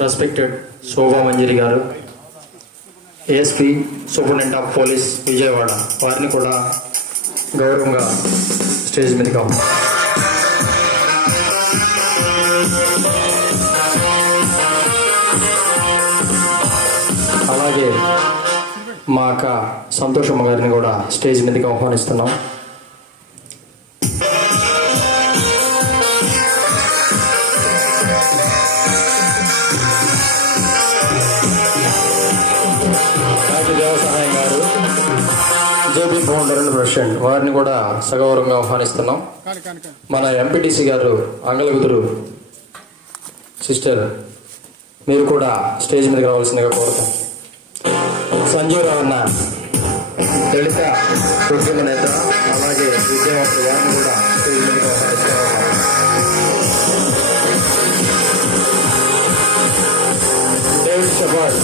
Respected Shobha Manjari garu ASP superintendent of police Vijayawada వారిని కూడా గౌరవంగా స్టేజ్ మీదకి అలాగే మా అక్క సంతోషమ్మ గారిని కూడా స్టేజ్ మీదకి ఆహ్వానిస్తున్నాం. రాజు గారు ఫౌండర్ అండ్ ప్రెసిడెంట్ వారిని కూడా సగౌరవంగా ఆహ్వానిస్తున్నాం. మన ఎంపీటీసీ గారు అంగలగుదురు సిస్టర్ మీరు కూడా స్టేజ్ మీదకి రావాల్సిందిగా కోరుతాం. ಸಂಜೂರವನ್ನ ದಲಿತ ಉದ್ಯಮ ನೇತ ಹಾಗೆ ವಿದ್ಯಾವಂತ ಕೂಡ ಡೇವಿಡ್ ಶಬಾರ್ಡ್